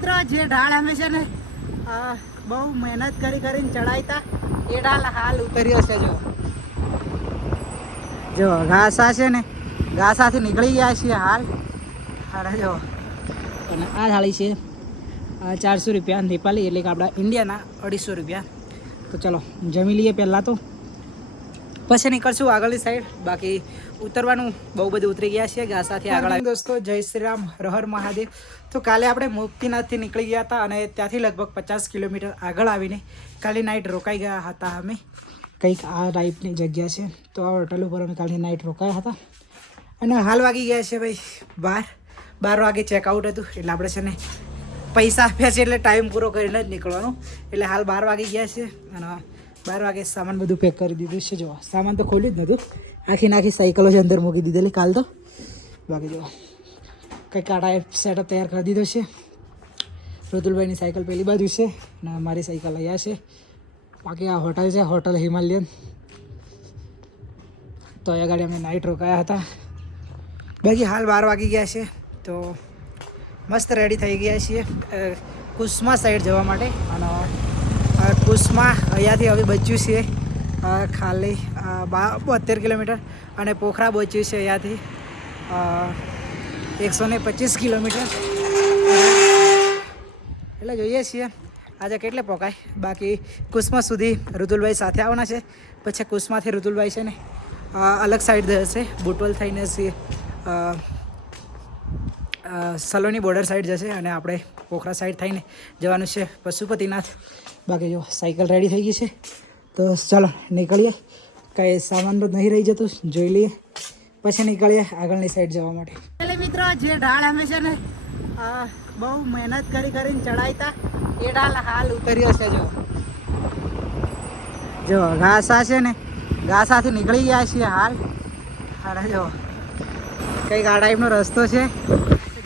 મિત્રો જે ઢાળ અમે છે ને બહુ મહેનત કરીને ચડાવતા એ ઢાળ હાલ ઉતર્યો છે. જો ઘાસા છે ને ઘાસાથી નીકળી ગયા છીએ હાલ. જો અને આ થાળી છે 400 રૂપિયા નેપાળી, એટલે કે આપણા ઇન્ડિયાના 250 રૂપિયા. તો ચલો જમી લઈએ પહેલાં, તો પછી નીકળશું આગળની સાઈડ. બાકી ઉતરવાનું બહુ બધું ઉતરી ગયા છે ઘાસાથી આગળ. દોસ્તો જય શ્રી રામ, હર મહાદેવ. તો કાલે આપણે મુક્તિનાથથી નીકળી ગયા હતા અને ત્યાંથી લગભગ 50 કિલોમીટર આગળ આવીને કાલે નાઇટ રોકાઈ ગયા હતા અમે. કંઈક આ ટાઈપની જગ્યા છે, તો આ હોટલ ઉપર અમે કાલે નાઇટ રોકાયા હતા. અને હાલ વાગી ગયા છે ભાઈ 12 વાગે ચેકઆઉટ હતું, એટલે આપણે છે ને પૈસા આપ્યા છે એટલે ટાઈમ પૂરો કરીને જ નીકળવાનું. એટલે હાલ 12 વાગી ગયા છે અને 12 વાગે સામાન બધું પેક કરી દીધું છે. જો સામાન તો ખોલ્યું જ નહોતું, આખી સાયકલો જ અંદર મૂકી દીધેલી કાલ તો. બાકી જો કંઈક આ ટાઈપ સેટઅપ તૈયાર કરી દીધો છે. ઋતુલભાઈની સાયકલ પેલી બાજુ છે અને મારી સાયકલ અહીંયા છે. બાકી આ હોટલ છે, હોટલ હિમાલયન. તો અહીંયા ગાડી અમે નાઇટ રોકાયા હતા. બાકી હાલ 12 વાગી ગયા છે, તો મસ્ત રેડી થઈ ગયા છીએ કુસ્મા સાઈડ જવા માટે. અને કુસ્મા અહીંયાથી હવે બચ્યું છે ખાલી 72 કિલોમીટર, અને પોખરા બચ્યું છે અહીંયાથી 125 કિલોમીટર. એટલે જોઈએ છીએ આજે કેટલે પોકાય. બાકી કુસ્મા સુધી ઋતુલભાઈ સાથે આવવાના છે, પછી કુસ્માથી ઋતુલભાઈ છે ને અલગ સાઈડ જશે, બુટવલ થઈને સલોની બોર્ડર સાઈડ જશે અને આપણે પોખરા સાઈડ થઈને જવાનું છે પશુપતિનાથ. બાકી જો સાયકલ રેડી થઈ ગઈ છે, તો ચાલો નીકળીએ. કંઈ સામાન તો નહીં રહી જતું, જોઈ લઈએ પછી નીકળીએ આગળની સાઈડ જવા માટે. એટલે મિત્રો જે ઢાળ અમે છે ને બહુ મહેનત કરીને ચડાવતા એ ઢાળ હાલ ઉતર્યો છે. જો ઘાસા છે ને ઘાસાથી નીકળી ગયા છીએ હાલ. જો કંઈક આ ટાઈપનો રસ્તો છે.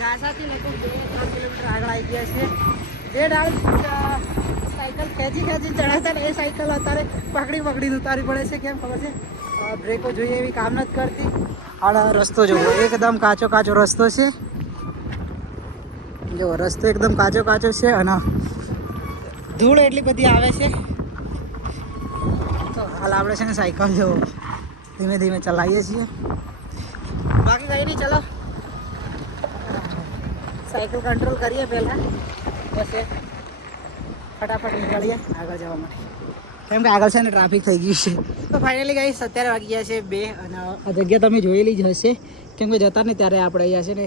ઘાસાથી લગભગ 2-3 કિલોમીટર આગળ આવી ગયા છે. જે ડાળ સાયકલ ખેંચી ચડાવતા ને એ સાયકલ અત્યારે પકડીને ઉતારવી પડે છે. કેમ ખબર છે? બ્રેકો જોઈએ એવી કામ નથી કરતી. અને રસ્તો જુઓ, એકદમ કાચો રસ્તો છે. જો રસ્તો એકદમ કાચો છે અને ધૂળ એટલી બધી આવે છે. તો હાલ આપણે છે ને સાયકલ જો ધીમે ચલાવીએ છીએ. બાકી કંઈ નહીં, ચલો સાયકલ કંટ્રોલ કરીએ પહેલાં, પછી ફટાફટ નીકળીએ આગળ જવા માટે. કેમ કે આગળ છે ને ટ્રાફિક થઈ ગયું છે. તો ફાઇનલી ગાઈસ અત્યારે વાગી ગયા છે 2 અને આ જગ્યા તમે જોયેલી જ હશે. કેમ કે જતા ને ત્યારે આપણે અહીંયા છે ને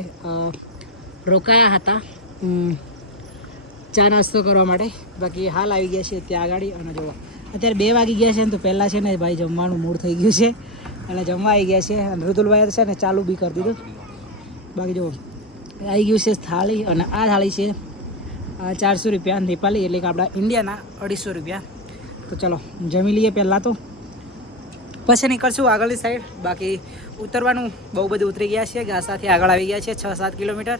રોકાયા હતા ચા નાસ્તો કરવા માટે. બાકી હાલ આવી ગયા છે ત્યાં આગળ. અને જો અત્યારે 2 વાગી ગયા છે ને, તો પહેલાં છે ને ભાઈ જમવાનું મૂડ થઈ ગયું છે અને જમવા આવી ગયા છે. અને ઋતુલભાઈ છે ને ચાલુ બી કરી દીધું. બાકી જો આવી ગયું છે થાળી, અને આ થાળી છે 400 રૂપિયા નેપાળી, એટલે કે આપણા ઇન્ડિયાના 250 રૂપિયા. તો ચલો જમી લઈએ પહેલાં, તો પછી નીકળશું આગળની સાઈડ. બાકી ઉતરવાનું બહુ બધું ઉતરી ગયા છે, ઘાસાથી આગળ આવી ગયા છે 6-7 કિલોમીટર.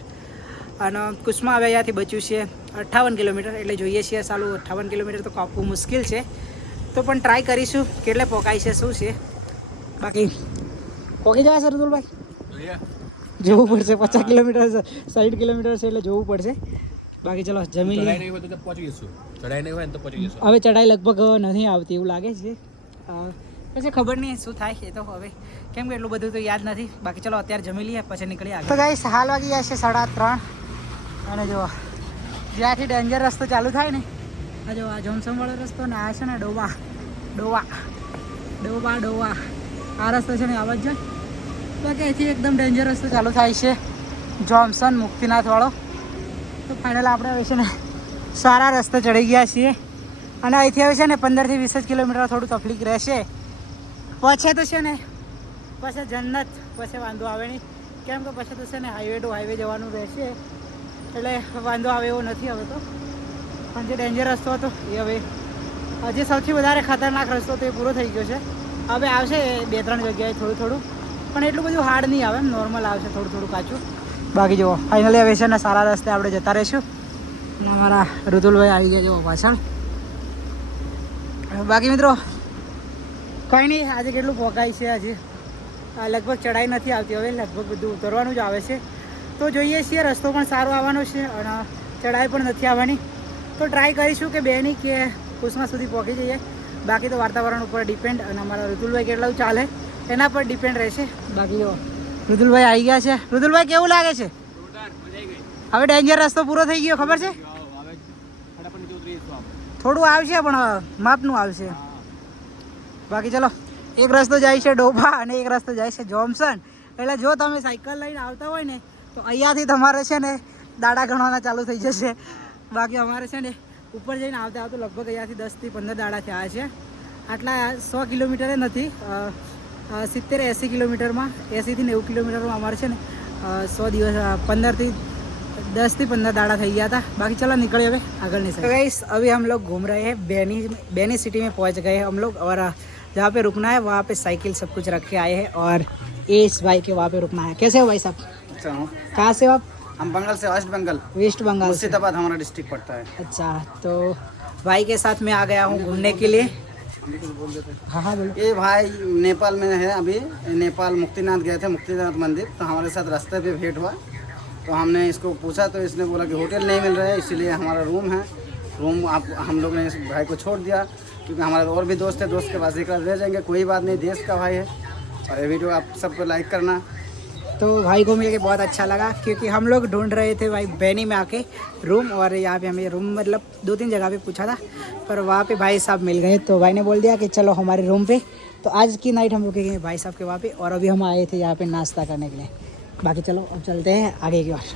અને કુસ્મા હવે અહીંયાથી બચ્યું છે 58 કિલોમીટર. એટલે જોઈએ છીએ સાલું 58 કિલોમીટર તો કાપવું મુશ્કેલ છે, તો પણ ટ્રાય કરીશું કેટલે પોકાય છે શું છે. બાકી પોકી જવા છે ઋતુલભાઈ? જોવું પડશે, 50 કિલોમીટર 60 કિલોમીટર છે એટલે જોવું પડશે. બાકી ચલો જમી લઈએ. હવે ચઢાઈ લગભગ નથી આવતી એવું લાગે છે, પછી ખબર નહીં શું થાય એ તો હવે, કેમ કે એટલું બધું તો યાદ નથી. બાકી ચલો અત્યારે જમી લઈએ પછી નીકળીએ આગળ. તો ગાઈસ હાલ વાગી ગયા છે 3:30. અને જો જ્યાંથી ડેન્જર રસ્તો ચાલુ થાય ને, આ જો આ જોમસમવાળો રસ્તો ને આ છે ને ડોવા આ રસ્તો છે ને આવાજ જાય. બાકી અહીંથી એકદમ ડેન્જર રસ્તો ચાલુ થાય છે જોમસન મુક્તિનાથ વાળો. તો ફાઇનલ આપણે હવે છે ને સારા રસ્તે ચડી ગયા છીએ. અને અહીંથી હવે છે ને 15 થી 20 કિલોમીટર થોડું તકલીફ રહેશે. પછી તો છે ને પછી જન્નત, પછી વાંધો આવે નહીં. કેમ કે પછી તો છે ને હાઈવે ટુ હાઈવે જવાનું રહેશે, એટલે વાંધો આવે એવો નથી હવે તો. પણ જે ડેન્જર રસ્તો હતો એ હવે હજી સૌથી વધારે ખતરનાક રસ્તો તો એ પૂરો થઈ ગયો છે. હવે આવશે 2-3 જગ્યાએ થોડું, પણ એટલું બધું હાર્ડ નહીં આવે, એમ નોર્મલ આવશે, થોડું કાચું. બાકી જુઓ ફાઇનલી હવે છે ને સારા રસ્તે આપણે જતા રહીશું. અને અમારા ઋતુલભાઈ આવી ગયા જુઓ પાછળ. બાકી મિત્રો કંઈ નહીં, આજે કેટલું પોકાય છે. આજે લગભગ ચઢાઈ નથી આવતી, હવે લગભગ બધું ઉતરવાનું જ આવે છે. તો જોઈએ છીએ, રસ્તો પણ સારો આવવાનો છે અને ચડાઈ પણ નથી આવવાની. તો ટ્રાય કરીશું કે બેની કે કુસમા સુધી પહોંચી જઈએ. બાકી તો વાતાવરણ ઉપર ડિપેન્ડ અને અમારા ઋતુલભાઈ કેટલું ચાલે એના પર ડિપેન્ડ રહેશે. બાકી જો ઋતુલભાઈ આવી ગયા છે. ઋતુલભાઈ કેવું લાગે છે? હવે ડેન્જર રસ્તો પૂરો થઈ ગયો ખબર છે? થોડું આવશે પણ માપનું આવશે. બાકી ચલો, એક રસ્તો જાય છે ડોભા અને એક રસ્તો જાય છે જોમસન. એટલે જો તમે સાયકલ લઈને આવતા હોય ને તો અહીંયાથી તમારે છે ને દાડા ગણવાના ચાલુ થઈ જશે. બાકી અમારે છે ને ઉપર જઈને આવતા આવતા લગભગ અહીંયાથી 10 થી 15 દાડા થયા છે. આટલા 100 કિલોમીટરે નથી, 70-80 કિલોમીટરમાં, 80 થી 90 કિલોમીટરમાં અમારે છે ને 100 દિવસ 10 થી 15 दाड़ा થઈ ગયા था. बाकी चलो निकले હવે આગળની साइड. गाइस अभी हम लोग घूम रहे हैं बेनी सिटी में पहुंच गए हम लोग और जहाँ पे रुकना है वहाँ पे साइकिल सब कुछ रख के आए हैं और इस भाई के वहाँ पे रुकना है. कैसे हो भाई साहब? अच्छा हूँ. कहाँ से हो आप? हम बंगाल से, वेस्ट बंगाल से. मुर्शिदाबाद हमारा डिस्ट्रिक्ट पड़ता है. अच्छा, तो भाई के साथ मैं आ गया हूँ घूमने के लिए. हाँ हाँ बोलो. ये भाई नेपाल में है अभी. नेपाल मुक्तिनाथ गए थे, मुक्तिनाथ मंदिर. तो हमारे साथ रास्ते पे भेंट हुआ. तो हमने इसको पूछा तो इसने बोला कि होटल नहीं मिल रहा है, इसीलिए हमारा रूम है. रूम आप हम लोग ने इस भाई को छोड़ दिया क्योंकि हमारे और भी दोस्त है. दोस्त के पास एक रात रह जाएंगे, कोई बात नहीं, देश का भाई है. और ये वीडियो आप सबको लाइक करना. तो भाई को मिल के बहुत अच्छा लगा क्योंकि हम लोग ढूंढ रहे थे भाई बेनी में आके रूम, और यहाँ पे हमें रूम मतलब 2-3 जगह पे पूछा था पर वहाँ पे भाई साहब मिल गए. तो भाई ने बोल दिया कि चलो हमारे रूम पे. तो आज की नाइट हम रुकेंगे भाई साहब के वहाँ पे और अभी हम आए थे यहाँ पे नाश्ता करने के लिए. बाकी चलो अब चलते हैं आगे की ओर.